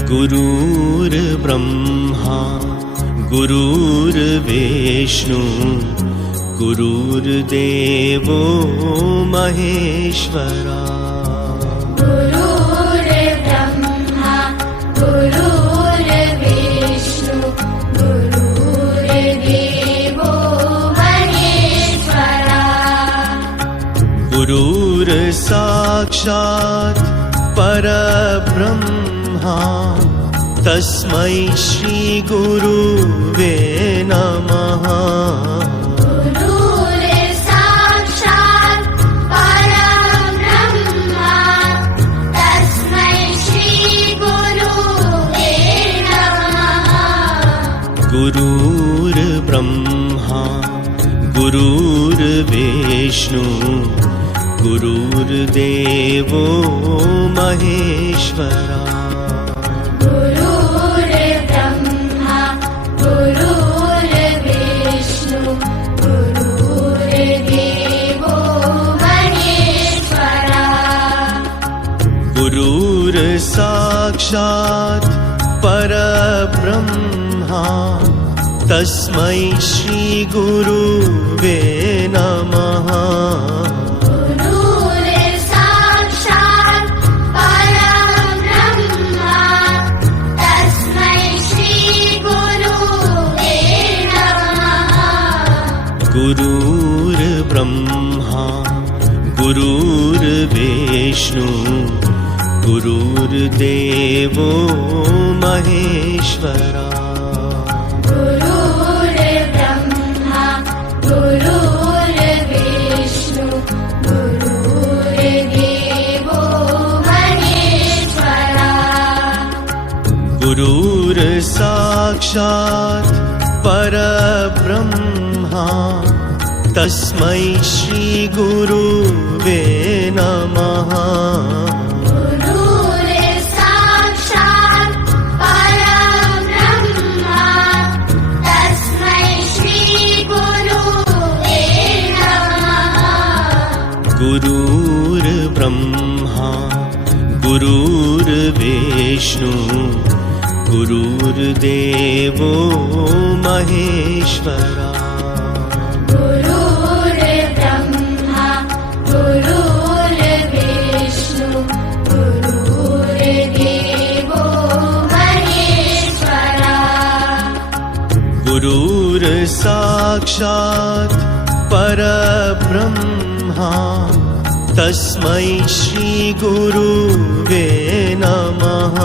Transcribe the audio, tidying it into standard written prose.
गुरुर्ब्रह्मा गुरुर्विष्णु गुरुर्देवो महेश्वरा। गुरुर्ब्रह्मा गुरुर्विष्णु गुरुर्देवो महेश्वरा। गुरुर्साक्षात् परब्रह्मा तस्मै श्री गुरुवे नमः। गुरुर्साक्षात् परब्रह्मा तस्मै श्री गुरुवे नमः। गुरुर्ब्रह्मा गुरुर्विष्णु गुरुर्देवो महेश्वरा। गुरुर्ब्रह्मा गुरुर्विष्णु गुरुर्देवो महेश्वरा। गुरुर्साक्षात् परब्रह्मा तस्मै श्री गुरुवे नमः। गुरुर्ब्रह्मा गुरुर्विष्णु गुरुर्देवो महेश्वरा। गुरुर्ब्रह्मा गुरुर्विष्णु गुरुर्देवो महेश्वरा। गुरुर्साक्षात् परब्रह्मा तस्मै श्री गुरुवे नमः। गुरुर्साक्षात् परब्रह्मा तस्मै श्री गुरुवे नमः। गुरुर्ब्रह्मा गुरुर्विष्णु गुरुर्देवो महेश्वरा। गुरुर्ब्रह्मा गुरुर्विष्णु गुरुर्देवो महेश्वरा। गुरुर्साक्षात् परब्रह्मा तस्मै श्री गुरुवे नमः।